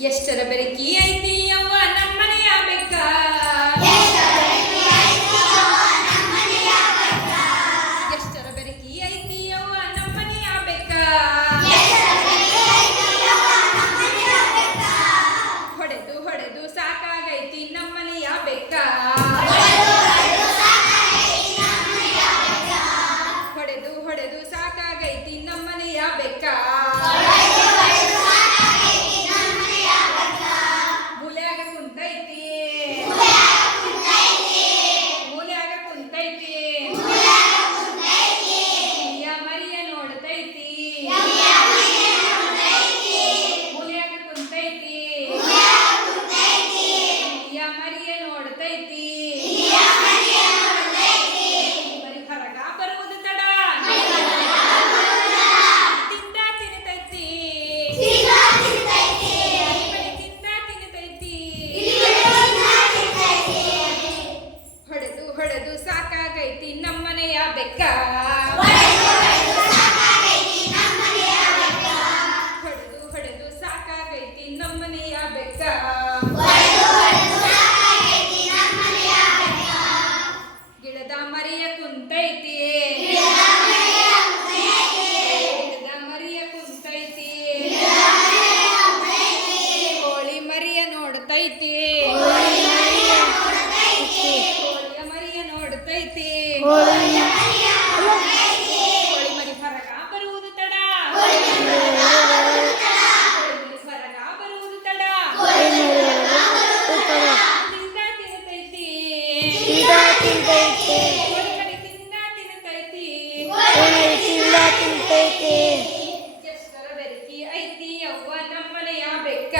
ಎಷ್ಟರ ಬೆರಕಿ ಐತಿ ಅವ್ವ ನಮ್ಮನೆಯ ಬೆಕ್ಕ. ಎಷ್ಟರ ಬೆರಕಿ ಐತಿ ಅವ್ವ ನಮ್ಮನೆಯ ಬೆಕ್ಕ. ಹೊಡೆದು ಹೊಡೆದು ಸಾಕಾಗೈತಿ ನಮ್ಮನೆಯ ಬೆಕ್ಕ. ಹೊಡೆದು ಹೊಡೆದು ಸಾಕಾಗೈತಿ ನಮ್ಮನೆಯ ಬೆಕ್ಕ. ಹೊಡೆದು ಸಾಕಾಗೈತಿ ನಮ್ಮನೆಯ ಬೆಕ್ಕ. ಹೊಡೆದು ಹೊಡೆದು ಸಾಕಾಗೈತಿ ನಮ್ಮನೆಯ ಬೆಕ್ಕ. ಗಿಡದ ಮರಿಯ ಕುಂತೈತಿ. ಗಿಡದ ಮರಿಯ ಕುಂತೈತಿ. ಕೋಳಿ ಮರಿಯ ನೋಡ್ತೈತಿ. ಕೋಳಿ ಮರಿ ಹೊರಗ ಬರುವುದು ತಡ. ಹೊರಗ ಬರುವುದು ತಡ. ತಿಂದ ತಿನ್ನತೈತಿ. ಕೋಳಿ ಮರಿ ತಿಂದ ತಿನ್ನತೈತಿ. ಎಷ್ಟರ ಬೆರಕಿ ಐತಿ ಅವ್ವ ನಮ್ಮನೆಯ ಬೆಕ್ಕ.